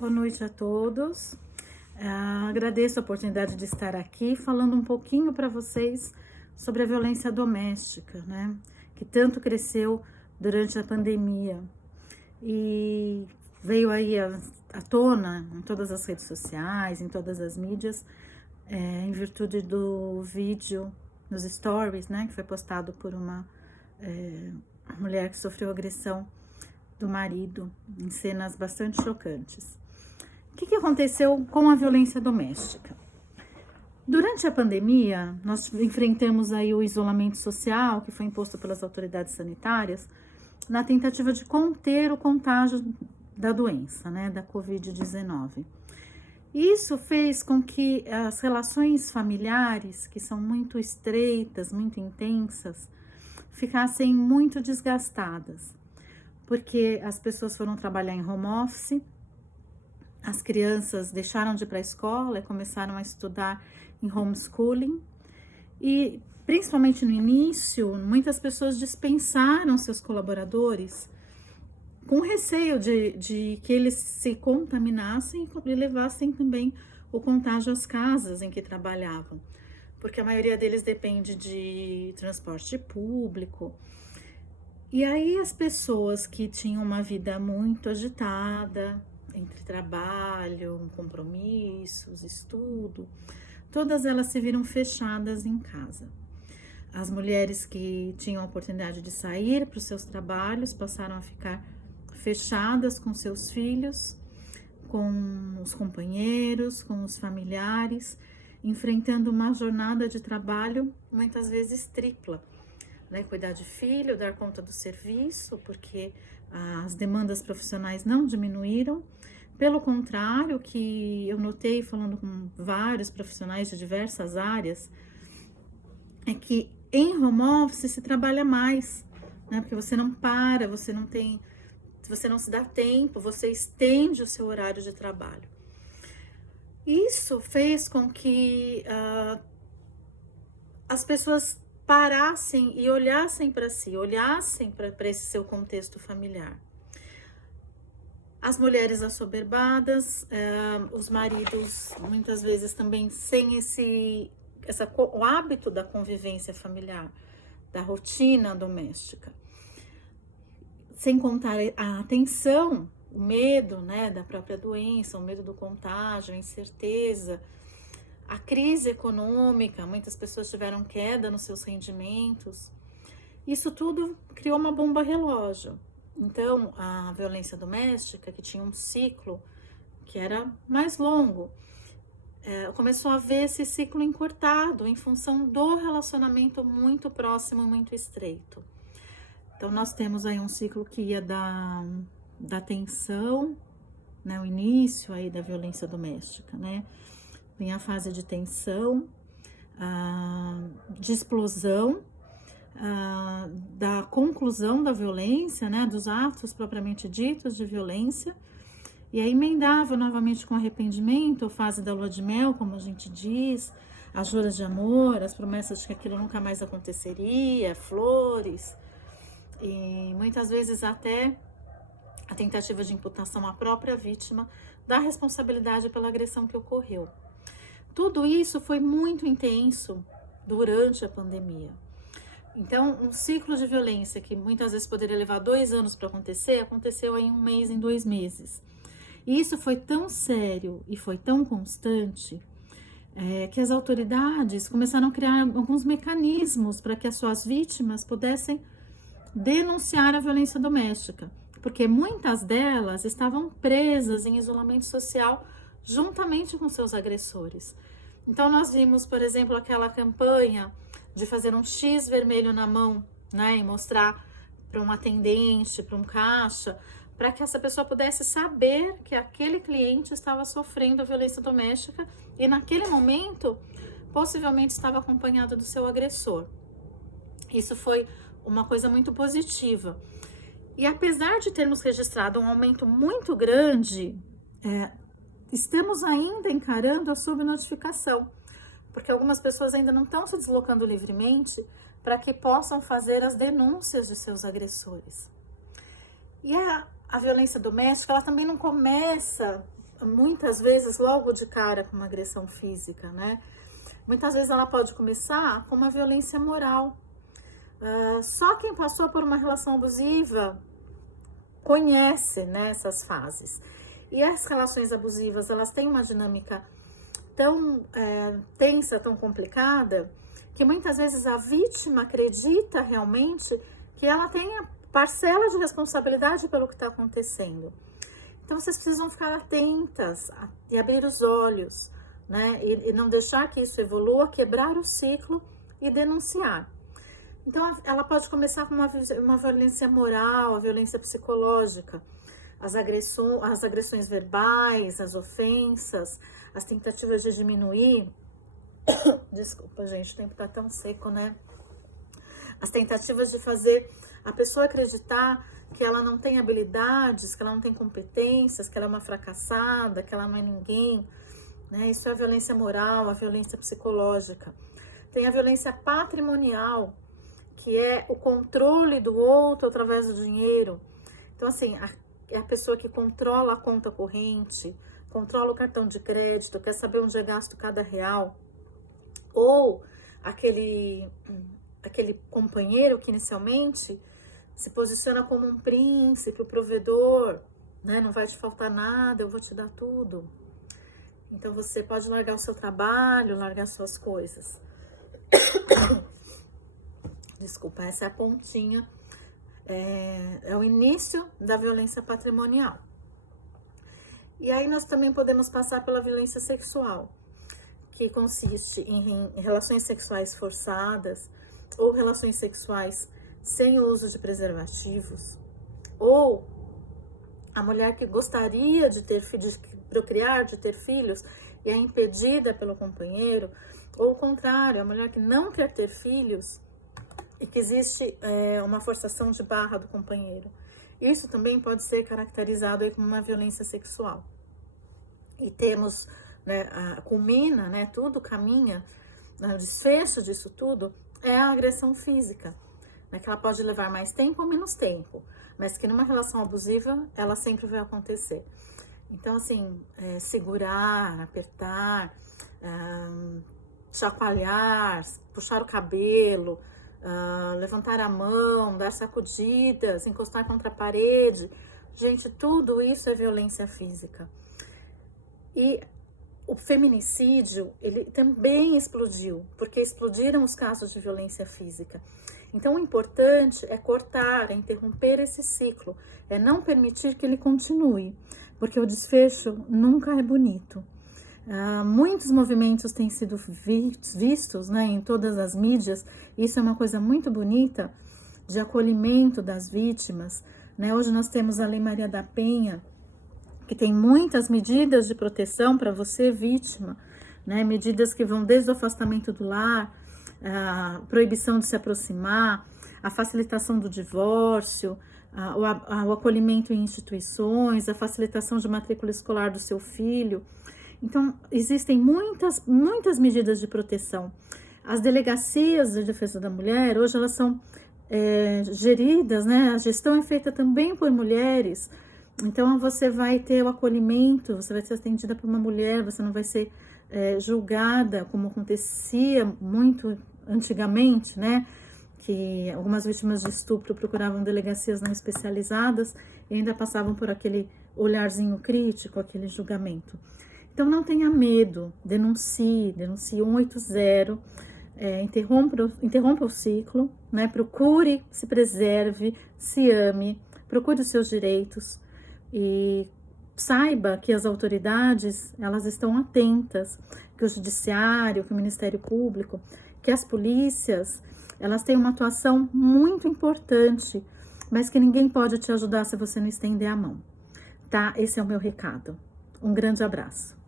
Boa noite a todos. Agradeço a oportunidade de estar aqui falando um pouquinho para vocês sobre a violência doméstica, né? Que tanto cresceu durante a pandemia e veio aí à tona em todas as redes sociais, em todas as mídias, em virtude do vídeo nos stories, né? Que foi postado por uma mulher que sofreu agressão do marido em cenas bastante chocantes. O que aconteceu com a violência doméstica? Durante a pandemia, nós enfrentamos aí o isolamento social que foi imposto pelas autoridades sanitárias na tentativa de conter o contágio da doença, né, da Covid-19. Isso fez com que as relações familiares, que são muito estreitas, muito intensas, ficassem muito desgastadas, porque as pessoas foram trabalhar em home office, as crianças deixaram de ir para a escola e começaram a estudar em homeschooling. E, principalmente no início, muitas pessoas dispensaram seus colaboradores com receio de que eles se contaminassem e levassem também o contágio às casas em que trabalhavam. Porque a maioria deles depende de transporte público. E aí as pessoas que tinham uma vida muito agitada, entre trabalho, compromissos, estudo, todas elas se viram fechadas em casa. As mulheres que tinham a oportunidade de sair para os seus trabalhos passaram a ficar fechadas com seus filhos, com os companheiros, com os familiares, enfrentando uma jornada de trabalho muitas vezes tripla, né? Cuidar de filho, dar conta do serviço, porque as demandas profissionais não diminuíram. Pelo contrário, que eu notei falando com vários profissionais de diversas áreas, é que em home office se trabalha mais, né? Porque você não para, você não se dá tempo, você estende o seu horário de trabalho. Isso fez com que as pessoas parassem e olhassem para si, olhassem para esse seu contexto familiar. As mulheres assoberbadas, os maridos muitas vezes também sem o hábito da convivência familiar, da rotina doméstica. Sem contar a tensão, o medo, né, da própria doença, o medo do contágio, a incerteza, a crise econômica, muitas pessoas tiveram queda nos seus rendimentos. Isso tudo criou uma bomba relógio. Então, a violência doméstica, que tinha um ciclo que era mais longo, começou a ver esse ciclo encurtado em função do relacionamento muito próximo, muito estreito. Então, nós temos aí um ciclo que ia da tensão, né, o início aí da violência doméstica, né? Vem a fase de tensão, de explosão, da conclusão da violência, né, dos atos propriamente ditos de violência, e aí emendava novamente com arrependimento, a fase da lua de mel, como a gente diz, as juras de amor, as promessas de que aquilo nunca mais aconteceria, flores, e muitas vezes até a tentativa de imputação à própria vítima da responsabilidade pela agressão que ocorreu. Tudo isso foi muito intenso durante a pandemia. Então, um ciclo de violência que muitas vezes poderia levar 2 anos para acontecer, aconteceu em 1 mês, em 2 meses. E isso foi tão sério e foi tão constante que as autoridades começaram a criar alguns mecanismos para que as suas vítimas pudessem denunciar a violência doméstica, porque muitas delas estavam presas em isolamento social juntamente com seus agressores. Então, nós vimos, por exemplo, aquela campanha de fazer um X vermelho na mão, né, e mostrar para um atendente, para um caixa, para que essa pessoa pudesse saber que aquele cliente estava sofrendo violência doméstica e naquele momento possivelmente estava acompanhado do seu agressor. Isso foi uma coisa muito positiva. E apesar de termos registrado um aumento muito grande, estamos ainda encarando a subnotificação, porque algumas pessoas ainda não estão se deslocando livremente para que possam fazer as denúncias de seus agressores. E a violência doméstica, ela também não começa muitas vezes logo de cara com uma agressão física, né? Muitas vezes ela pode começar com uma violência moral. Só quem passou por uma relação abusiva conhece, né, essas fases. E as relações abusivas, elas têm uma dinâmica tão tensa, tão complicada, que muitas vezes a vítima acredita realmente que ela tem a parcela de responsabilidade pelo que está acontecendo. Então, vocês precisam ficar atentas e abrir os olhos, né? E não deixar que isso evolua, quebrar o ciclo e denunciar. Então, ela pode começar com uma violência moral, a violência psicológica, as agressões verbais, as ofensas, as tentativas de diminuir. Desculpa, gente, o tempo tá tão seco, né? As tentativas de fazer a pessoa acreditar que ela não tem habilidades, que ela não tem competências, que ela é uma fracassada, que ela não é ninguém, né? Isso é a violência moral, a violência psicológica. Tem a violência patrimonial, que é o controle do outro através do dinheiro. Então, assim, é a pessoa que controla a conta corrente, controla o cartão de crédito, quer saber onde é gasto cada real. Ou aquele companheiro que inicialmente se posiciona como um príncipe, o provedor, né? Não vai te faltar nada, eu vou te dar tudo. Então você pode largar o seu trabalho, largar suas coisas. Desculpa, essa é a pontinha, é o início da violência patrimonial. E aí nós também podemos passar pela violência sexual, que consiste em relações sexuais forçadas, ou relações sexuais sem o uso de preservativos, ou a mulher que gostaria de ter filhos, de procriar, de ter filhos, e é impedida pelo companheiro, ou o contrário, a mulher que não quer ter filhos, e que existe uma forçação de barra do companheiro. Isso também pode ser caracterizado aí como uma violência sexual. E temos, né, culmina, né, tudo caminha, o desfecho disso tudo é a agressão física, né, que ela pode levar mais tempo ou menos tempo, mas que numa relação abusiva ela sempre vai acontecer. Então, assim, segurar, apertar, chacoalhar, puxar o cabelo, levantar a mão, dar sacudidas, encostar contra a parede. Gente, tudo isso é violência física. E o feminicídio, ele também explodiu, porque explodiram os casos de violência física. Então, o importante é cortar, é interromper esse ciclo, é não permitir que ele continue, porque o desfecho nunca é bonito. Muitos movimentos têm sido vistos, né, em todas as mídias. Isso é uma coisa muito bonita, de acolhimento das vítimas, né? Hoje nós temos a Lei Maria da Penha, que tem muitas medidas de proteção para você, vítima, né? Medidas que vão desde o afastamento do lar, a proibição de se aproximar, a facilitação do divórcio, o acolhimento em instituições, a facilitação de matrícula escolar do seu filho. Então, existem muitas medidas de proteção. As delegacias de defesa da mulher, hoje elas são geridas, né? A gestão é feita também por mulheres. Então, você vai ter o acolhimento, você vai ser atendida por uma mulher, você não vai ser julgada, como acontecia muito antigamente, né? Que algumas vítimas de estupro procuravam delegacias não especializadas e ainda passavam por aquele olharzinho crítico, aquele julgamento. Então, não tenha medo, denuncie 180, interrompa o ciclo, né? Procure, se preserve, se ame, procure os seus direitos e saiba que as autoridades, elas estão atentas, que o judiciário, que o Ministério Público, que as polícias, elas têm uma atuação muito importante, mas que ninguém pode te ajudar se você não estender a mão, tá? Esse é o meu recado. Um grande abraço.